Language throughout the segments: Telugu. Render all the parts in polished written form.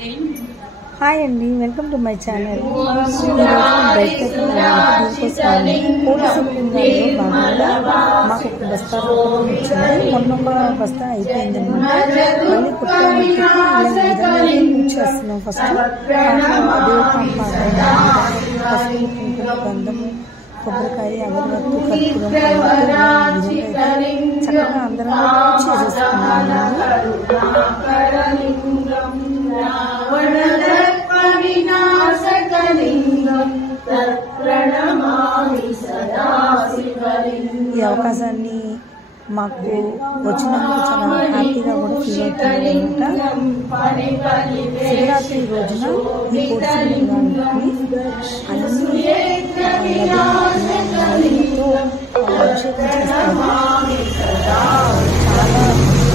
హాయ్ అండి, వెల్కమ్ టు మై ఛానల్. బయటకు దీనికోసం కోటి శివలింగాల్లో భాగంగా మాకు ఒక బస్తా వచ్చింది. మొన్న ఒక బస్తా అయిపోయిందనమాట. మళ్ళీ కొత్త పూజ చేస్తున్నాం. ఫస్ట్ గంధము, కొబ్బరికాయ, అగరబత్తి, కర్పూరం చక్కగా అందరం చేసేసుకున్నాము. ఈ అవకాశాన్ని మాకు వచ్చినందుకు చాలా హ్యాపీగా కూడా ఫీల్ అవుతుంది అనమాట. శివరాత్రి రోజున ఈ కోటి శివలింగానికి అభిషేకం చేస్తారు. చాలా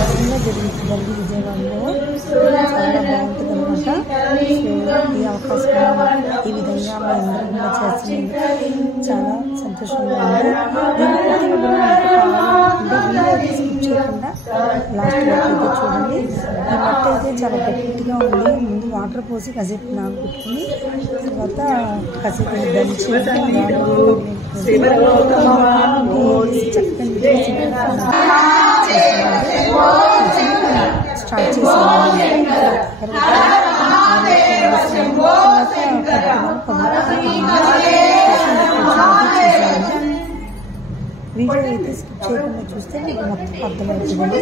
ఘనంగా జరుగుతుందండి విజయవాడలో. చాలా బాగుంటుంది అనమాట. ఈ అవకాశం ఈ విధంగా మా అందరం చేస్తున్నందుకు చాలా సంతోషంగా ఉంది. దీని కావాలంటే స్కిప్ చేయకుండా లాస్ట్ వరకు అయితే చూడండి. ఈ మట్టి అయితే చాలా గట్టిగా ఉంది. ముందు వాటర్ పోసి కాసేపు నానబెట్టుకుని తర్వాత కాసేపు దంచి స్టార్ట్ చేసాను. వీడియో అయితే స్కిప్ చేయకుండా చూస్తే మీకు మొత్తం అర్థమవుతుంది.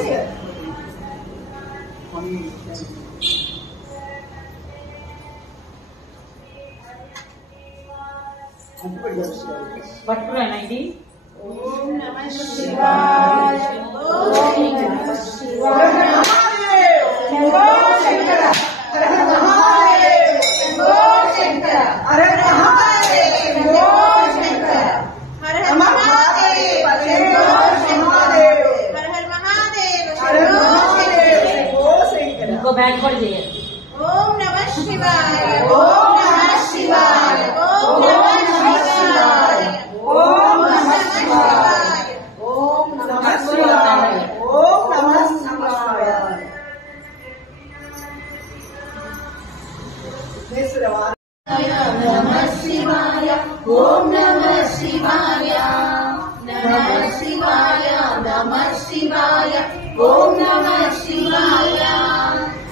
పట్టుకురానండి. ఓం నమః శివాయ. ఓం నమః శివాయ. శంభో శంకర హర మహాదేవ్. శంభో శంకర హర మహాదేవ్. శంభో శంకర హర మహాదేవ్. శంభో మహాదేవ్ హర మహాదేవ్. శంభో శంకర. ఇంకో బ్యాగ్ కూడా చేయాలి. ఓం నమః శివాయ. ఓం నమః శివాయ. ఓం నమః శివాయ. ఓం నమః శివాయ. ఓం నమః శివాయ. ఓం నమః శివాయ. నమః శివాయ. ఓం నమః శివాయ. నమః శివాయ. నమః శివాయ. ఓం నమః శివాయ.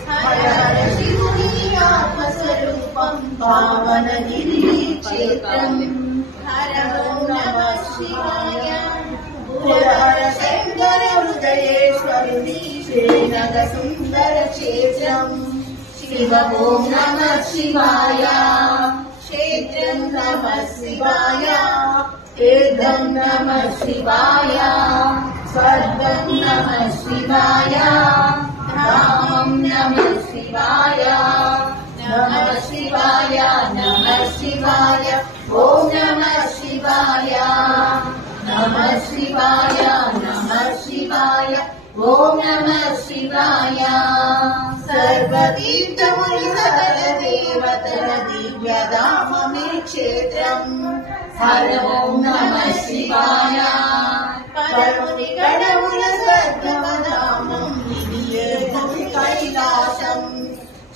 హర హర శివుని ఆత్మస్వరూపం పావనగిరి క్షేత్రం. హర ఓం నమః శివాయ. హర హర శంకర హృదయేశ్వరుని శ్రీనగ సుందర క్షేత్రం. శివ ఓం నమః శివాయ. క్షేత్రం నమః శివాయ. తీర్థం నమః శివాయ. స్వర్గం నమః శివాయ. రామం నమః శివాయ. నమః శివాయ. నమః శివాయ. ఓం నమః శివాయ. నమః శివాయ. నమః శివాయ. ఓం నమః శివాయ. సర్వతీర్థములు సకల దేవతల దివ్యధామమే క్షేత్రం. హర ఓం నమః శివాయ. పరముని గణముల స్వర్గధామం ఇదియే భూమి కైలాసం.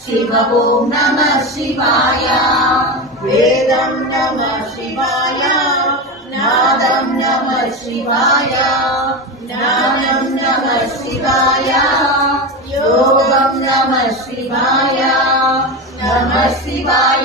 శివ ఓం నమః శివాయ. వేదం నమః శివాయ. నాదం నమః శివాయ. జ్ఞానం నమః శివాయ. యోగం నమః శివాయ. నమః శివాయ.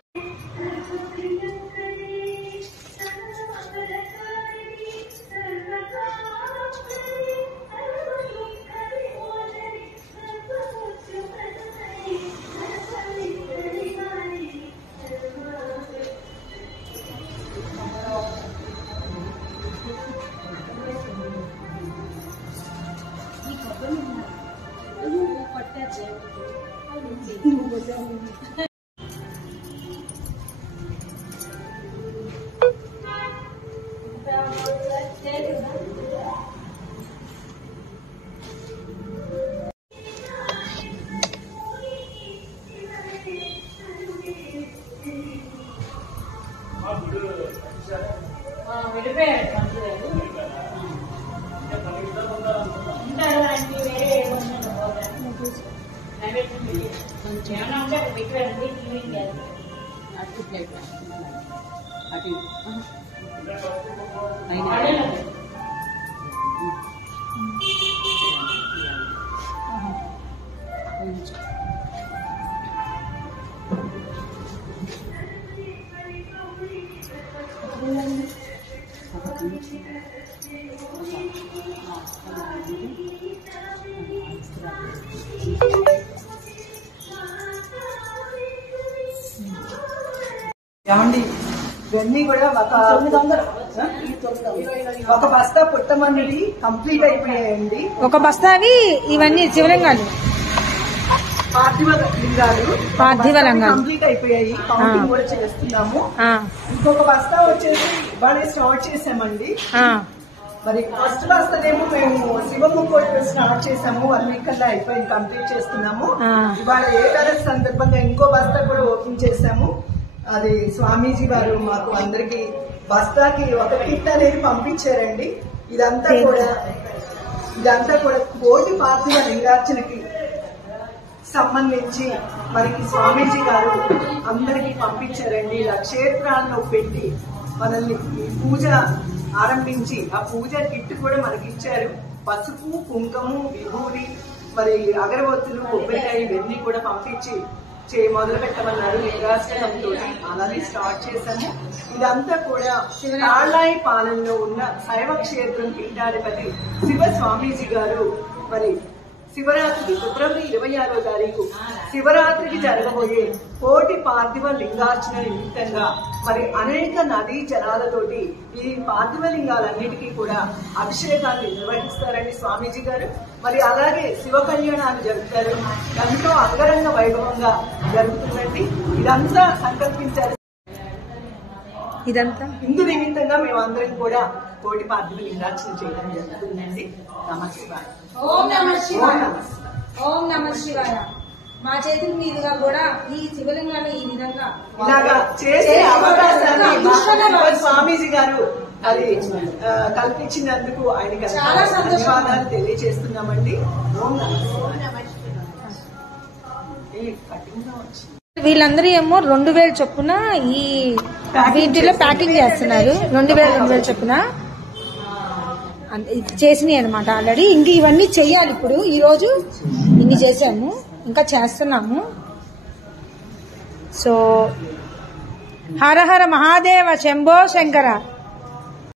వెళ్ళిపోయారు. ఉంటారు. ఏమన్నా ఉంటే అక్కడ పెట్టండి ఈవినింగ్ అటు ప్లేట్ అటు ఏమండి ఇవన్నీ కూడా ఒక బస్తా పుట్టమన్నది కంప్లీట్ అయిపోయాయండి. ఒక బస్తావి ఇవన్నీ శివలింగాలు పార్థివ లింగాలు కంప్లీట్ అయిపోయాయి. కౌంటింగ్ కూడా చేస్తున్నాము. ఇంకొక బస్తా వచ్చేసి ఇవాళ స్టార్ట్ చేసామండి. మరి ఫస్ట్ బస్తానేమో మేము శివముకోటి స్టార్ట్ చేసాము. 1 వీక్ కల్లా అయిపోయింది, కంప్లీట్ చేస్తున్నాము. ఇవాళ ఏకాదశి సందర్భంగా ఇంకో బస్తా కూడా ఓపెన్ చేసాము. అది స్వామీజీ వారు మాకు అందరికి బస్తాకి ఒక కిట్ అనేది పంపించారండి. ఇదంతా కూడా కోటి పార్థివ లింగార్చనకి సంబంధించి మనకి స్వామీజీ గారు అందరికి పంపించారండి. ఇలా క్షేత్రాల్లో పెట్టి మనల్ని ఈ పూజ ఆరంభించి ఆ పూజ కిట్ కూడా మనకి ఇచ్చారు. పసుపు, కుంకుమ, విభూది, మరి అగరబత్తులు, కొబ్బరికాయ ఇవన్నీ కూడా పంపించి మొదలు పెట్టమన్నారు. లింగాష్టకంతో అలానే స్టార్ట్ చేశాము. ఇదంతా కూడా తాళ్ళాయి పాలనలో ఉన్న శైవ క్షేత్రం పీఠాధిపతి శివ స్వామీజీ గారు మరి శివరాత్రికి ఫిబ్రవరి 26వ తారీఖు శివరాత్రికి జరగబోయే కోటి పార్థివ లింగార్చన నిమిత్తంగా మరి అనేక నదీ జలాలతోటి ఈ పార్థివ లింగాలన్నిటికీ కూడా అభిషేకాన్ని నిర్వహిస్తారండి స్వామీజీ గారు. మరి అలాగే శివ కళ్యాణాలు జరుపుతారు. ఎంతో అంగరంగ వైభవంగా జరుగుతుందండి. ఇదంతా సంకల్పించారు. ఇదంతా ఇందు నిమిత్తంగా మేమందరం కూడా కోటి పార్థివ లింగార్చన చేయడం జరుగుతుందండి. నమస్కారం. ఓం నమః శివాయ. ఓం నమః శివాయ. మా చేతుల మీదుగా కూడా ఈ శివలింగాన్ని ఈ విధంగా ఇలాగా చేసే అవకాశాన్ని స్వామీజీ గారు అది కల్పించినందుకు ఆయనకి ధన్యవాదాలు తెలియజేస్తున్నామండి. ఓం నమః శివాయ. వీళ్ళందరూ ఏమో 2000 చొప్పున ఈ వీటిలో ప్యాకింగ్ చేస్తున్నారు. 2000 చొప్పున చేసినాయి అనమాట ఆల్రెడీ. ఇంక ఇవన్నీ చెయ్యాలి. ఇప్పుడు ఈ రోజు ఇన్ని చేసాము, ఇంకా చేస్తున్నాము. సో హర హర మహాదేవ శంభో శంకర.